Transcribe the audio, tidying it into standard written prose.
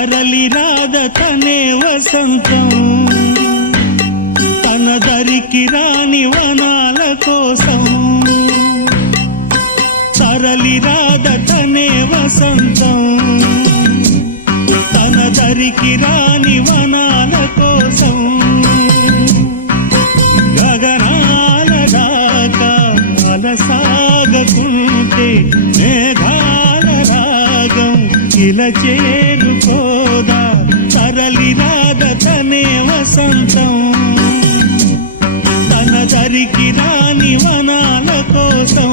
తరలి రాద తనే వసంతం తన దరికి రాని వనాల కోసం తరలి రాద తనే వసంతం తన దరికి రాని వనాల కోసం గగనాల దాకా అలసాగకుంటే మేఘాల రాగం ఇలా చేరుకోదా తరలి రాద తనే వసంతం తన దరికి రాని వనాల కోసం